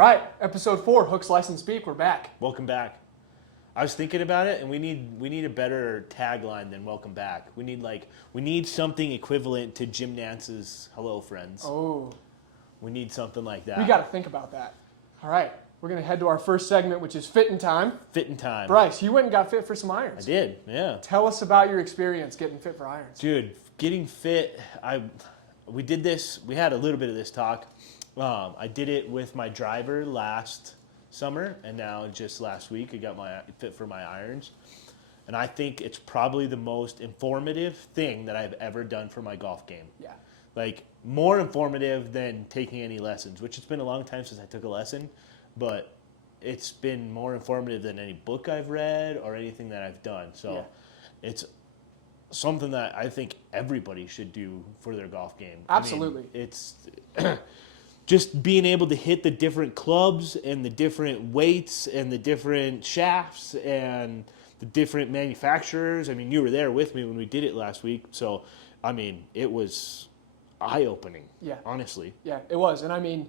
right, episode 4, Hooks License Speak. We're back. Welcome back. I was thinking about it, and we need a better tagline than "Welcome back." We need something equivalent to Jim Nance's "Hello, Friends." Oh, we need something like that. we got to think about that. All right, we're gonna head to our first segment, which is Fitting Time. Fitting time. Bryce, you went and got fit for some irons. I did. Yeah. Tell us about your experience getting fit for irons. Dude, getting fit. We did this. We had a little bit of this talk. I did it with my driver last summer, and now just last week I got my fit for my irons. And I think it's probably the most informative thing that I've ever done for my golf game. Yeah. Like, more informative than taking any lessons, which it's been a long time since I took a lesson, but it's been more informative than any book I've read or anything that I've done. So it's something that I think everybody should do for their golf game. Absolutely. I mean, it's just being able to hit the different clubs and the different weights and the different shafts and the different manufacturers. I mean, you were there with me when we did it last week. So, I mean, it was eye-opening, honestly. Yeah, it was. And I mean,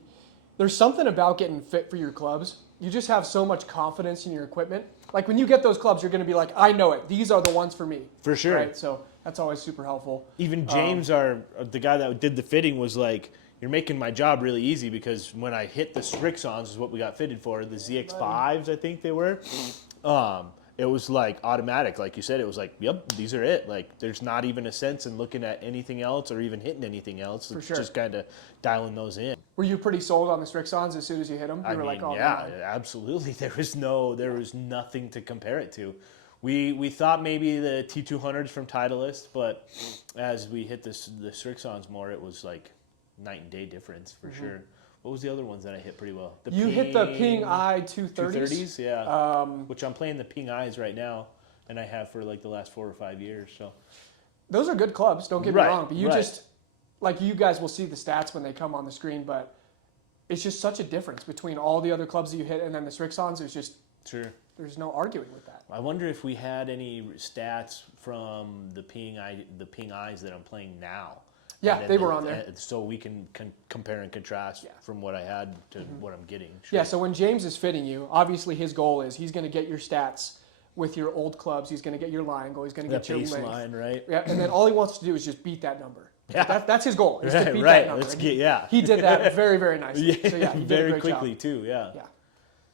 there's something about getting fit for your clubs. You just have so much confidence in your equipment. Like, when you get those clubs, you're going to be like, I know it. These are the ones for me. For sure. Right? So that's always super helpful. Even James, the guy that did the fitting, was like, you're making my job really easy, because when I hit the Strixons, is what we got fitted for, the ZX5s, I think they were, it was like automatic. Like you said, it was like, yep, these are it. Like, there's not even a sense in looking at anything else or even hitting anything else. It's just kind of dialing those in. Were you pretty sold on the Strixons as soon as you hit them? Absolutely. There was nothing to compare it to. We thought maybe the T200s from Titleist, but as we hit the Strixons more, it was like night and day difference for sure. What was the other ones that I hit pretty well? Hit the Ping Eye 230s? 230s, yeah. Which I'm playing the Ping Eyes right now, and I have for like the last 4 or 5 years. So those are good clubs, don't get me wrong. But just, like, you guys will see the stats when they come on the screen, but it's just such a difference between all the other clubs that you hit and then the Strixons. There's just, there's no arguing with that. I wonder if we had any stats from the Ping Eyes that I'm playing now. Yeah, they were on there. So we can compare and contrast from what I had to what I'm getting. Sure. Yeah, so when James is fitting you, obviously his goal is he's going to get your stats with your old clubs. He's going to get your line angle. He's going to get your length. Baseline, right? Yeah, and then all he wants to do is just beat that number. Yeah. That's his goal, is to beat that number. He did that very, very nicely. So, yeah, he did very a great quickly, job. too, yeah.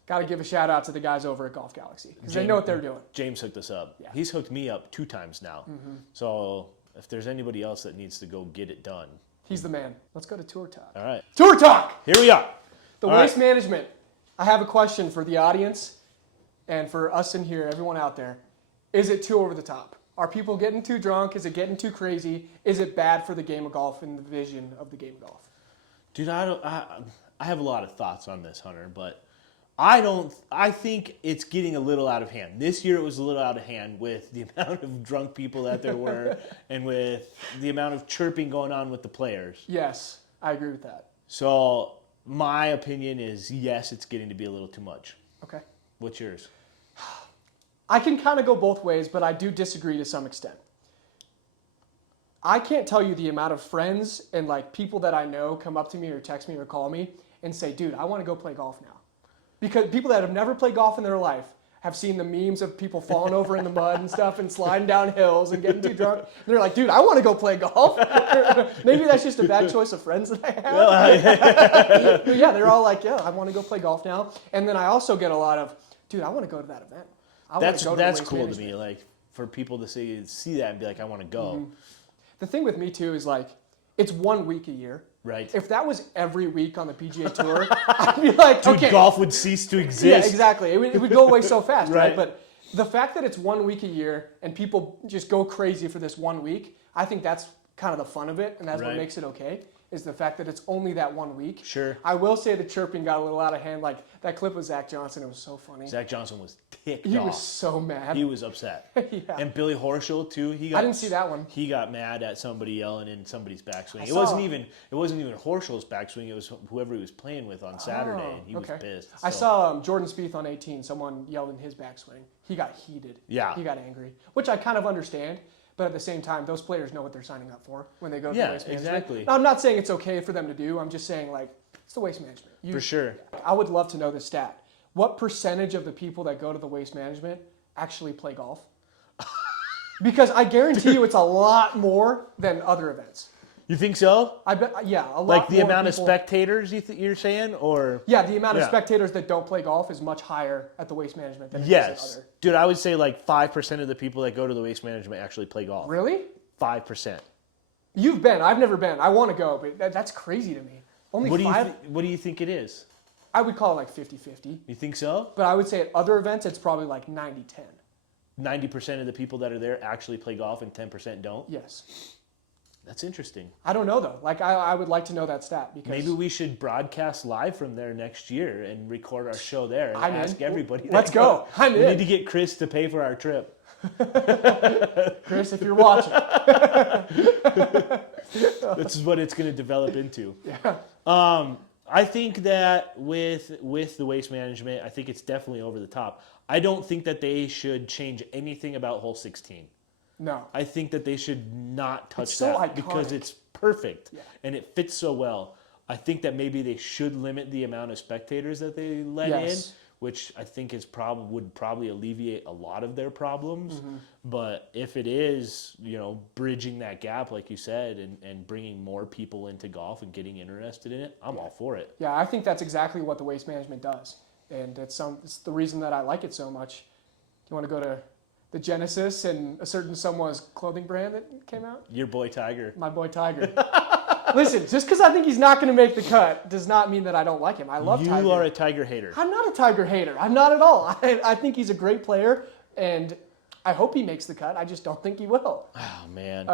Got to give a shout out to the guys over at Golf Galaxy, because they know what they're doing. James hooked us up. Yeah. He's hooked me up 2 times now. So if there's anybody else that needs to go get it done, he's the man. Let's go to Tour Talk. All right. Tour Talk! Here we are. The waste management. I have a question for the audience and for us in here, everyone out there. Is it too over the top? Are people getting too drunk? Is it getting too crazy? Is it bad for the game of golf and the vision of the game of golf? Dude, I have a lot of thoughts on this, Hunter, but I think it's getting a little out of hand. This year it was a little out of hand with the amount of drunk people that there were and with the amount of chirping going on with the players. Yes, I agree with that. So my opinion is, yes, it's getting to be a little too much. Okay. What's yours? I can kind of go both ways, but I do disagree to some extent. I can't tell you the amount of friends and like people that I know come up to me or text me or call me and say, dude, I want to go play golf now. Because people that have never played golf in their life have seen the memes of people falling over in the mud and stuff and sliding down hills and getting too drunk. And they're like, dude, I want to go play golf. Maybe that's just a bad choice of friends that I have. But yeah, they're all like, yeah, I want to go play golf now. And then I also get a lot of, dude, I want to go to that event. That's cool to me, like, for people to see that and be like, I want to go. The thing with me, too, is like, it's 1 week a year. Right. If that was every week on the PGA Tour, I'd be like, dude, okay. Golf would cease to exist. Yeah, exactly. It would go away so fast, right? But the fact that it's 1 week a year and people just go crazy for this 1 week, I think that's kind of the fun of it, and that's what makes it okay, is the fact that it's only that 1 week. Sure. I will say the chirping got a little out of hand. Like, that clip with Zach Johnson, it was so funny. Zach Johnson was ticked off. He was so mad. He was upset. And Billy Horschel, too. I didn't see that one. He got mad at somebody yelling in somebody's backswing. It wasn't even Horschel's backswing. It was whoever he was playing with on Saturday, and he was pissed. I saw Jordan Spieth on 18. Someone yelled in his backswing. He got heated. Yeah. He got angry, which I kind of understand. But at the same time, those players know what they're signing up for when they go to the waste management. Exactly. Now, I'm not saying it's okay for them to do. I'm just saying, like, It's the Waste Management. For sure. I would love to know the stat. What percentage of the people that go to the Waste Management actually play golf? Because I guarantee you it's a lot more than other events. You think so? I bet, yeah, a lot Like the more amount people, of spectators you're saying, or yeah, the amount of Yeah. spectators that don't play golf is much higher at the Waste Management than it is yes, at other. dude, I would say like 5% of the people that go to the Waste Management actually play golf. Really? 5%. You've been. I've never been. I want to go, but that's crazy to me. Only What do you five. what do you think it is? I would call it like 50-50. You think so? But I would say at other events, it's probably like 90-10. 90% of the people that are there actually play golf and 10% don't? Yes. That's interesting. I don't know, though. Like, I would like to know that stat. Because Maybe we should broadcast live from there next year and record our show there and I'm in. ask everybody. Let's go. I'm We in. need to get Chris to pay for our trip. Chris, if you're watching. This is what it's going to develop into. Yeah. I think that with the Waste Management, I think it's definitely over the top. I don't think that they should change anything about hole 16. No. I think that they should not touch It's so that iconic. because it's perfect Yeah. and it fits so well. I think that maybe they should limit the amount of spectators that they let Yes. in, which I think would probably alleviate a lot of their problems. Mm-hmm. But if it is, bridging that gap, like you said, and bringing more people into golf and getting interested in it, I'm all for it. Yeah, I think that's exactly what the Waste Management does. And it's the reason that I like it so much. Do you want to go to the Genesis and a certain someone's clothing brand that came out? Your boy Tiger. My boy Tiger. Listen, just because I think he's not going to make the cut does not mean that I don't like him. I love Tiger. You are a Tiger hater. I'm not a Tiger hater. I'm not at all. I think he's a great player, and I hope he makes the cut. I just don't think he will. Oh, man.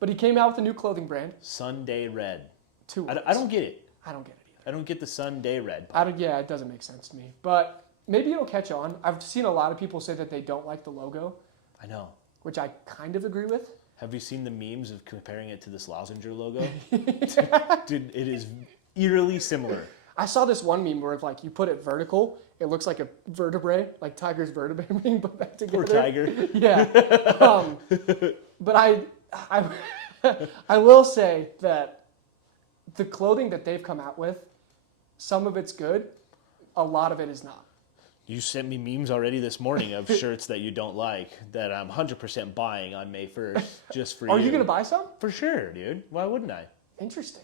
But he came out with a new clothing brand. Sunday Red. 2 words. I don't get it. I don't get it either. I don't get the Sunday Red. Yeah, it doesn't make sense to me. But maybe it'll catch on. I've seen a lot of people say that they don't like the logo, I know. which I kind of agree with. Have you seen the memes of comparing it to the Slazenger logo? Dude, it is eerily similar. I saw this one meme where if like you put it vertical, it looks like a vertebrae, like Tiger's vertebrae being put back together. Poor Tiger. Yeah. But I will say that the clothing that they've come out with, some of it's good, a lot of it is not. You sent me memes already this morning of shirts that you don't like that I'm 100% buying on May 1st just for you. Are you going to buy some? For sure, dude. Why wouldn't I? Interesting.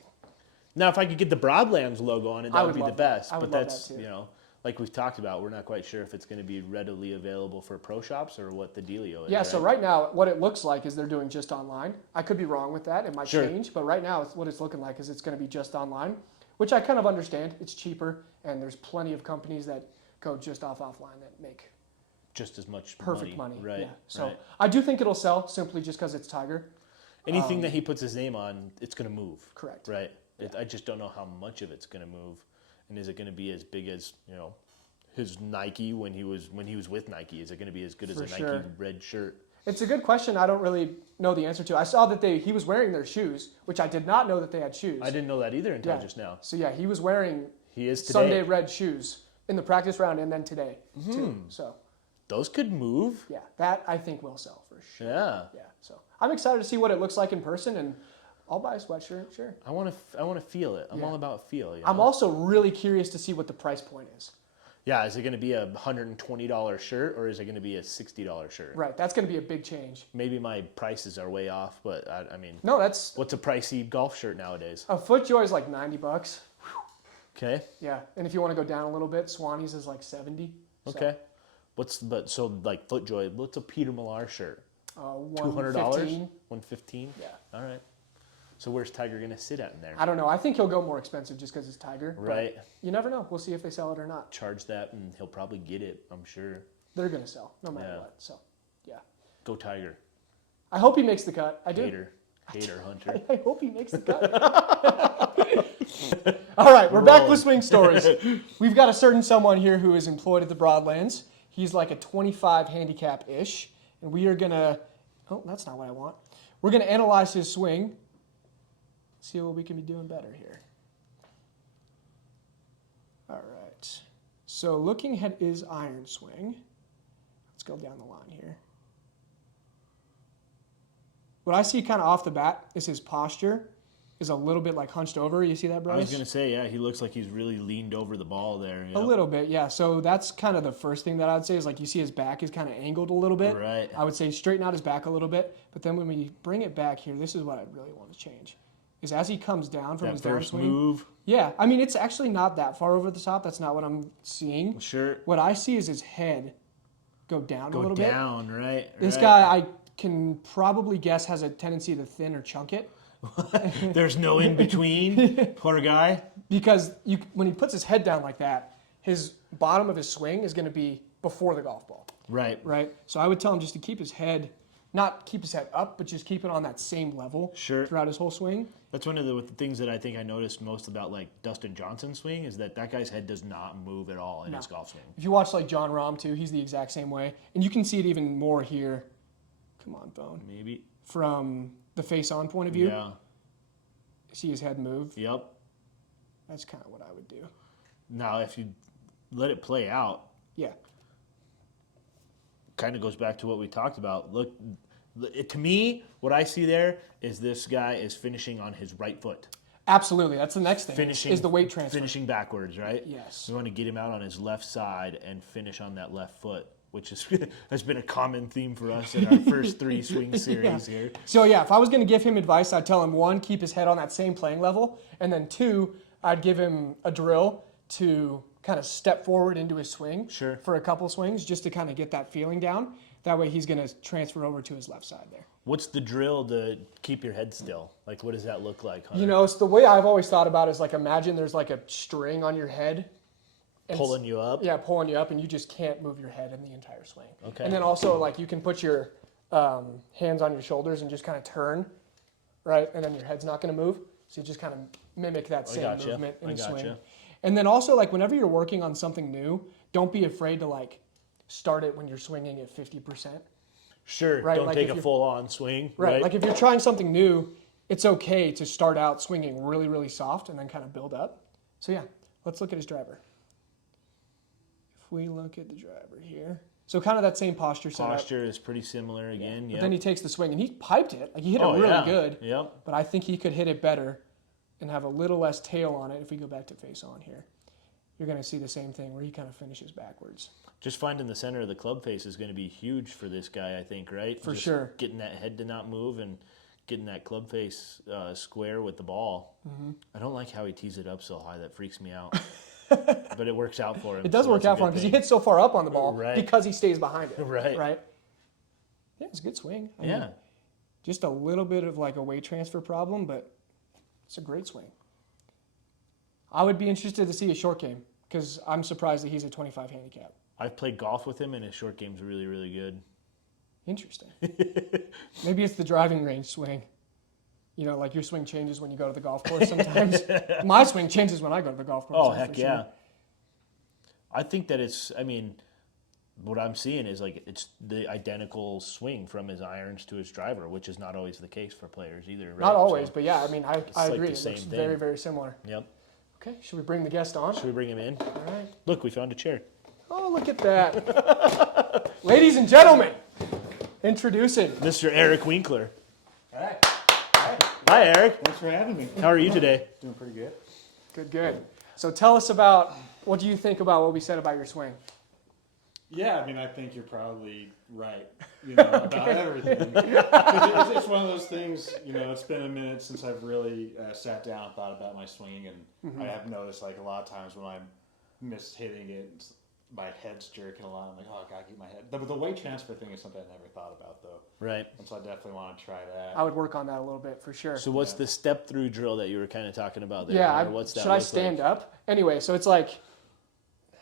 Now, if I could get the Broadlands logo on it, that I would would be the love that. best. I would But love that's, that too. like we've talked about, we're not quite sure if it's going to be readily available for pro shops or what the dealio is. Yeah, so right now, what it looks like is they're doing just online. I could be wrong with that. It might Sure. change. But right now, what it's looking like is it's going to be just online, which I kind of understand. It's cheaper, and there's plenty of companies that go just offline that make just as much perfect money. Right. Yeah. So right. I do think it'll sell simply just because it's Tiger. Anything that he puts his name on, it's going to move. Correct. Right. I just don't know how much of it's going to move, and is it going to be as big as his Nike when he was with Nike? Is it going to be as good as For a sure. Nike red shirt? It's a good question. I don't really know the answer to. I saw that he was wearing their shoes, which I did not know that they had shoes. I didn't know that either until Yeah. just now. So yeah, he was wearing He is today. Sunday red shoes in the practice round and then today too. So Those could move. yeah, that I think will sell for sure. Yeah. Yeah. So I'm excited to see what it looks like in person, and I'll buy a sweatshirt. Sure. I want to feel it. I'm Yeah. all about feel. I'm also really curious to see what the price point is. Yeah, is it going to be a $120 shirt or is it going to be a $60 shirt? Right. That's going to be a big change. Maybe my prices are way off, but I mean, No, that's what's a pricey golf shirt nowadays? a FootJoy is like $90. Okay. Yeah, and if you want to go down a little bit, Swanee's is like 70. So, Okay. Like FootJoy, what's a Peter Millar shirt? $115. $200? $115? Yeah. All right. So where's Tiger going to sit at in there? I don't know. I think he'll go more expensive just because it's Tiger. but Right. You never know. We'll see if they sell it or not. Charge that and he'll probably get it, I'm sure. They're going to sell no matter Yeah. what. So, yeah. Go Tiger. I hope he makes the cut. I do. Hater Hunter. I hope he makes the cut. All right, we're back with swing stories. We've got a certain someone here who is employed at the Broadlands. He's like a 25 handicap-ish, and we are going to, oh, that's not what I want. We're going to analyze his swing, see what we can be doing better here. All right, so looking at his iron swing, let's go down the line here. What I see kind of off the bat is his posture. is a little bit like hunched over. You see that, Bryce? I was gonna say, yeah, he looks like he's really leaned over the ball there. Yep. A little bit, yeah. So that's kind of the first thing that I'd say is like you see his back is kind of angled a little bit. Right. I would say straighten out his back a little bit. But then when we bring it back here, this is what I really want to change. Is as he comes down from That his first downswing. move. Yeah, I mean, it's actually not that far over the top. That's not what I'm seeing. Sure. What I see is his head go down a little bit. Go down, right. This guy, I can probably guess, has a tendency to thin or chunk it. There's no in between. Poor guy. Because when he puts his head down like that, his bottom of his swing is going to be before the golf ball. Right. Right? So I would tell him just to keep his head, not keep his head up, but just keep it on that same level throughout his whole swing. That's one of the things that I think I noticed most about like Dustin Johnson's swing is that guy's head does not move at all in his golf swing. If you watch like John Rahm too, he's the exact same way. And you can see it even more here. Come on, phone. Maybe. From the face-on point of view. Yeah. See his head move. Yep. That's kind of what I would do. Now, if you let it play out, yeah, kind of goes back to what we talked about. Look, to me, what I see there is this guy is finishing on his right foot. Absolutely. That's the next thing. Finishing is the weight transfer. Finishing backwards, right? Yes. We want to get him out on his left side and finish on that left foot, which has been a common theme for us in our first 3 swing series here. So yeah, if I was going to give him advice, I'd tell him 1, keep his head on that same playing level, and then 2, I'd give him a drill to kind of step forward into his swing for a couple swings just to kind of get that feeling down. That way he's going to transfer over to his left side there. What's the drill to keep your head still? Like, what does that look like, Hunter? You know, it's the way I've always thought about it is like imagine there's like a string on your head. Pulling you up? Yeah, pulling you up, and you just can't move your head in the entire swing. Okay. And then also, like, you can put your hands on your shoulders and just kind of turn, right? And then your head's not going to move. So you just kind of mimic that same movement in the swing. And then also, like, whenever you're working on something new, don't be afraid to, like, start it when you're swinging at 50%. Sure, right? Don't like take a full-on swing. Right, like if you're trying something new, it's okay to start out swinging really, really soft and then kind of build up. So yeah, let's look at his driver. If we look at the driver here, so kind of that same posture setup. Posture is pretty similar again, But then he takes the swing and he piped it. Like he hit it really good. Yep. But I think he could hit it better and have a little less tail on it if we go back to face on here. You're going to see the same thing where he kind of finishes backwards. Just finding the center of the club face is going to be huge for this guy, I think, right? For sure. Getting that head to not move and getting that club face square with the ball. Mm-hmm. I don't like how he tees it up so high. That freaks me out. But it works out for him. It does work out for him because he hits so far up on the ball Right. because he stays behind it. Right. Right. Yeah, it's a good swing. I mean, Yeah. just a little bit of like a weight transfer problem, but it's a great swing. I would be interested to see a short game because I'm surprised that he's a 25 handicap. I've played golf with him, and his short game's really, really good. Interesting. Maybe it's the driving range swing. You know, like your swing changes when you go to the golf course sometimes. My swing changes when I go to the golf course. Oh, heck yeah. Sure. I think that what I'm seeing is like it's the identical swing from his irons to his driver, which is not always the case for players either. Right? Not always, but yeah, I mean, I agree. Like it looks very, very similar. Yep. Okay, should we bring the guest on? Should we bring him in? All right. Look, we found a chair. Oh, look at that. Ladies and gentlemen, introducing Mr. Eric Winkler. All right. Hi, Eric. Thanks for having me. How are you today? Doing pretty good. Good, good. So tell us about, what do you think about what we said about your swing? Yeah, I mean, I think you're probably right, about everything. It's one of those things, it's been a minute since I've really sat down and thought about my swinging, and I have noticed, like, a lot of times when I'm mishitting it, my head's jerking a lot. I'm like, oh, I gotta keep my head. But the weight transfer thing is something I never thought about, though. Right. And so I definitely want to try that. I would work on that a little bit for sure. So what's the step-through drill that you were kind of talking about there? Yeah, What's that should I stand up? Anyway, so it's like,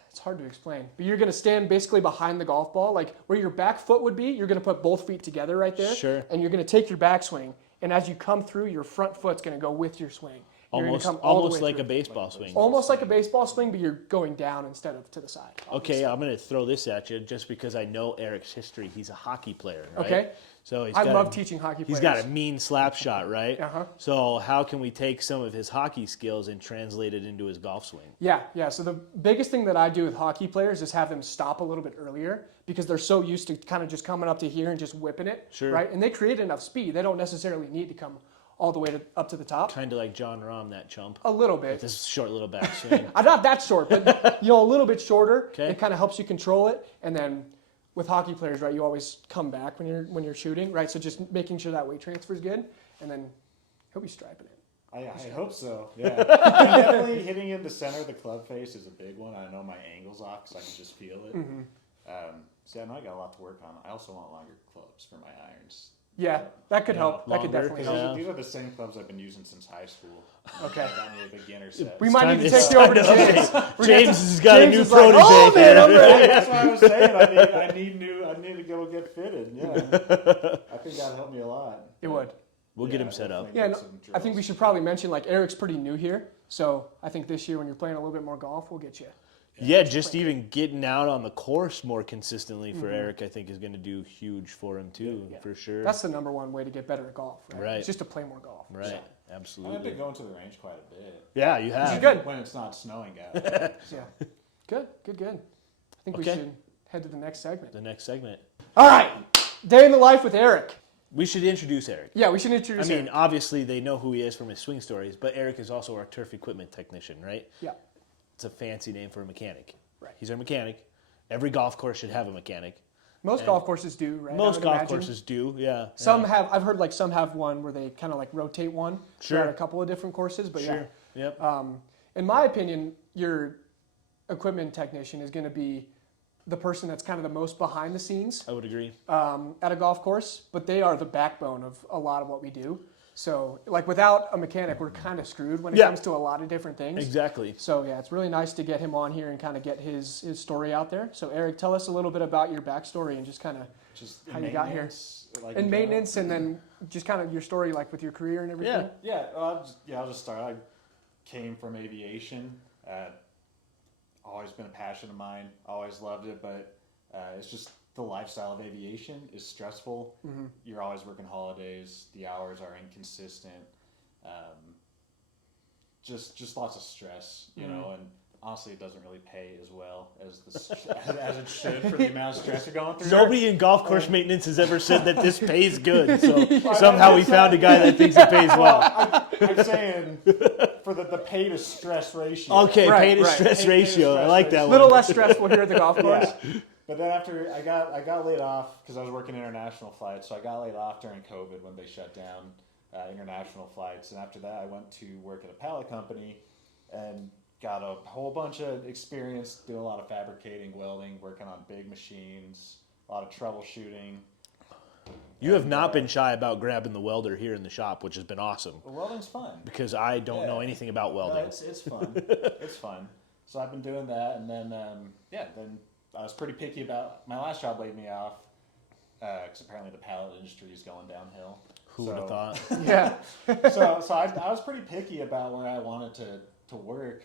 it's hard to explain, but you're going to stand basically behind the golf ball, like where your back foot would be, you're going to put both feet together right there. Sure. And you're going to take your backswing, and as you come through, your front foot's going to go with your swing. Almost like a baseball swing. Almost like a baseball swing, but you're going down instead of to the side. Okay, I'm going to throw this at you just because I know Eric's history. He's a hockey player, right? Okay. So I love teaching hockey players. He's got a mean slap shot, right? Uh-huh. So how can we take some of his hockey skills and translate it into his golf swing? Yeah. So the biggest thing that I do with hockey players is have them stop a little bit earlier because they're so used to kind of just coming up to here and just whipping it, Sure. right? And they create enough speed. They don't necessarily need to come all the way up to the top. Kind of like John Rahm, that chump. A little bit. With this short little backswing. I'm not that short, but a little bit shorter. Okay. It kind of helps you control it. And then with hockey players, right, you always come back when you're shooting, right? So just making sure that weight transfer is good, and then he'll be striping it. I hope so. Yeah, definitely hitting in the center of the club face is a big one. I know my angle's off because I can just feel it. See, I know I got a lot to work on. I also want longer clubs for my irons. Yeah, that could help. That could longer, definitely Because help. these are the same clubs I've been using since high school. Okay. I got me a beginner set. We might need to It's take you over to time to James. James has got a James new is like, protege. "Oh, man, I'm ready." That's what I was saying. I need to go get fitted. Yeah, I think that'd help me a lot. It would. We'll get him set up. definitely Yeah, get no, some I think we drills. should probably mention, like, Eric's pretty new here. So I think this year when you're playing a little bit more golf, we'll get you. Yeah, just even getting out on the course more consistently for Eric, I think, is going to do huge for him too, Yeah. for sure. That's the number one way to get better at golf, right? Right. It's just to play more golf. right, So, I've absolutely. been going to the range quite a bit. Yeah, you is have. good. When it's not snowing out. yeah. Good. I think we Okay. should head to the next segment. The next segment. All right. Day in the life with Eric. We should introduce Eric. Yeah, we should I introduce mean, Eric. obviously they know who he is from his swing stories, but Eric is also our turf equipment technician, right? Yeah. It's a fancy name for a mechanic. Right. He's our mechanic. Every golf course should have a mechanic. Most golf courses do, right? I Most would golf imagine. courses do, yeah. Some yeah. have. I've heard like some have one where they kind of like rotate one. Sure. At a couple of different courses, but Sure. Yep. in my opinion, your equipment technician is going to be the person that's kind of the most behind the scenes I would agree. at a golf course, but they are the backbone of a lot of what we do. So, like, without a mechanic, we're kind of screwed when it Yeah. comes to a lot of different things. Exactly. So, yeah, it's really nice to get him on here and kind of get his story out there. So, Eric, tell us a little bit about your backstory and just kind of Just How you got here. maintenance, like, and in maintenance, and then just kind of your story, like with your career and everything. Yeah. Yeah, I'll just start. I came from aviation. Always been a passion of mine. Always loved it, but it's just the lifestyle of aviation is stressful. Mm-hmm. You're always working holidays. The hours are inconsistent. Just lots of stress, you know. And honestly, it doesn't really pay as well as as it should for the amount of stress you're going through. Nobody in golf course maintenance has ever said that this pays good. So somehow we found a guy that thinks it pays well. I'm saying for the pay to stress ratio. Okay, Right, pay to right. stress Pay to ratio. I stress like that ratio. A one. little less stressful here at the golf course. Yeah. But then after I got laid off because I was working international flights, so I got laid off during COVID when they shut down international flights, and after that I went to work at a pallet company and got a whole bunch of experience doing a lot of fabricating, welding, working on big machines, a lot of troubleshooting. You have not been shy about grabbing the welder here in the shop, which has been awesome Well, welding's fun. because I don't know Yeah. anything about No, welding. it's fun. It's fun. So I've been doing that, and then then I was pretty picky about my last job. Laid me off because apparently the pallet industry is going downhill. Who would have thought? Yeah. So I was pretty picky about where I wanted to work.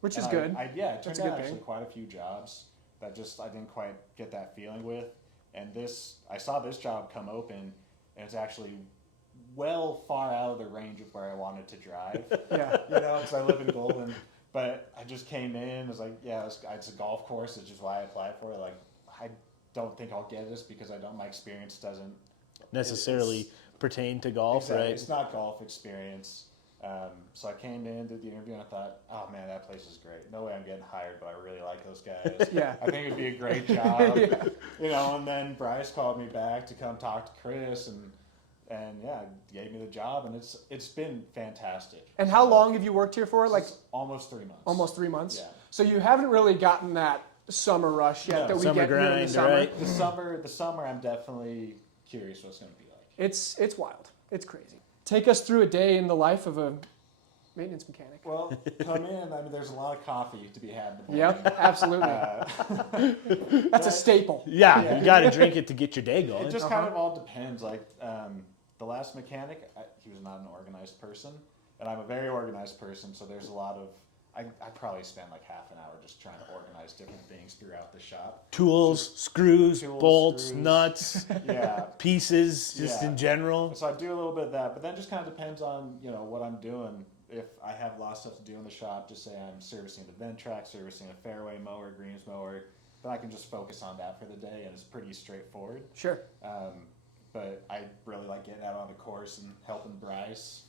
Which and is good. I That's turned a good down thing. actually quite a few jobs that I didn't quite get that feeling with. And I saw this job come open, and it's actually far out of the range of where I wanted to drive. Yeah. You know, because I live in Golden. But I just came in, was like, yeah, it's a golf course, which is why I applied for it. Like, I don't think I'll get this because my experience doesn't Necessarily pertain to golf, exactly, right? It's not golf experience. So I came in, did the interview, and I thought, oh man, that place is great. No way I'm getting hired, but I really like those guys. Yeah. I think it'd be a great job. You know, and then Brice called me back to come talk to Chris, and yeah, gave me the job, and it's been fantastic. And how long have you worked here for? Like It's almost 3 months. almost 3 months? Yeah. So you haven't really gotten that summer rush yet No. that we Summer get here in the grind, summer. right? The summer, I'm definitely curious what it's going to be like. It's wild. It's crazy. Take us through a day in the life of a maintenance mechanic. Well, come in. I mean, there's a lot of coffee to be had in the morning. Yep, absolutely. That's a staple. Yeah, Yeah. you got to drink it to get your day going. It just kind of all depends. Like the last mechanic, he was not an organized person, and I'm a very organized person. So there's a lot of I probably spend like half an hour just trying to organize different things throughout the shop. Tools, screws, Tools, bolts, screws. nuts, Yeah. pieces, just Yeah. in general. So I do a little bit of that, but then just kind of depends on what I'm doing. If I have a lot of stuff to do in the shop, just say I'm servicing the vent track, servicing a fairway mower, greens mower, then I can just focus on that for the day, and it's pretty straightforward. Sure. but I really like getting out on the course and helping Bryce.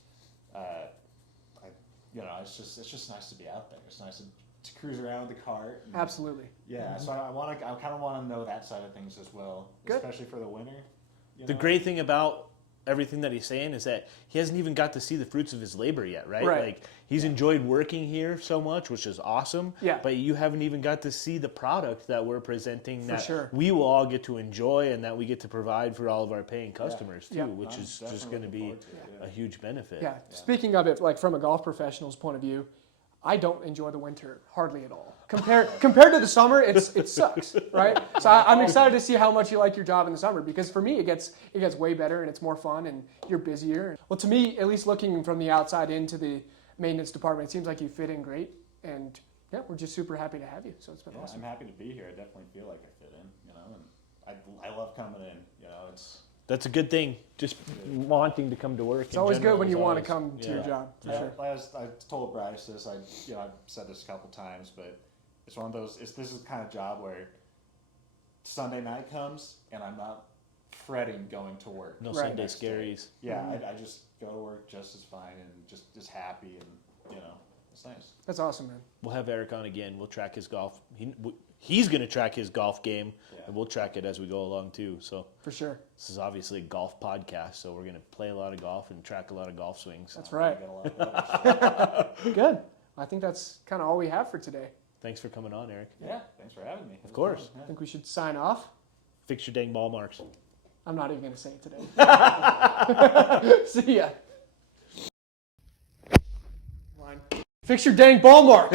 It's just nice to be out there. It's nice to cruise around with the cart. And, Absolutely. yeah, so I kind of want to know that side of things as well, Good. especially for the winter. The great thing about everything that he's saying is that he hasn't even got to see the fruits of his labor yet, right? Right. Like he's enjoyed working here so much, which is awesome. Yeah. But you haven't even got to see the product that we're presenting that sure. we will all get to enjoy and that we get to provide for all of our paying customers too, Yeah. which I'm is just definitely going to be looking forward to it, a huge benefit. Yeah. Speaking of it, like from a golf professional's point of view, I don't enjoy the winter hardly at all. Compared to the summer, it sucks, right? So I'm excited to see how much you like your job in the summer because for me it gets way better and it's more fun and you're busier. Well, to me, at least looking from the outside into the maintenance department, it seems like you fit in great, and yeah, we're just super happy to have you. So it's been awesome. I'm happy to be here. I definitely feel like I fit in, and I love coming in. That's a good thing. Just wanting to come to work. It's always good when you want to come to your yeah. job. For sure. I told Bryce this. I've said this a couple times, but it's one of those. This is the kind of job where Sunday night comes and I'm not fretting going to work. No Right. Sunday next day. scaries. Yeah, I just go to work just as fine and just happy, and it's nice. That's awesome, man. We'll have Eric on again. We'll track his golf. He's going to track his golf game, and we'll track it as we go along too. So For sure. this is obviously a golf podcast, so we're going to play a lot of golf and track a lot of golf swings. That's right. I got a lot of other stuff. Good. I think that's kind of all we have for today. Thanks for coming on, Eric. Yeah, thanks for having me. Of course. I think we should sign off. Fix your dang ball marks. I'm not even going to say it today. See ya. Line. Fix your dang ball mark.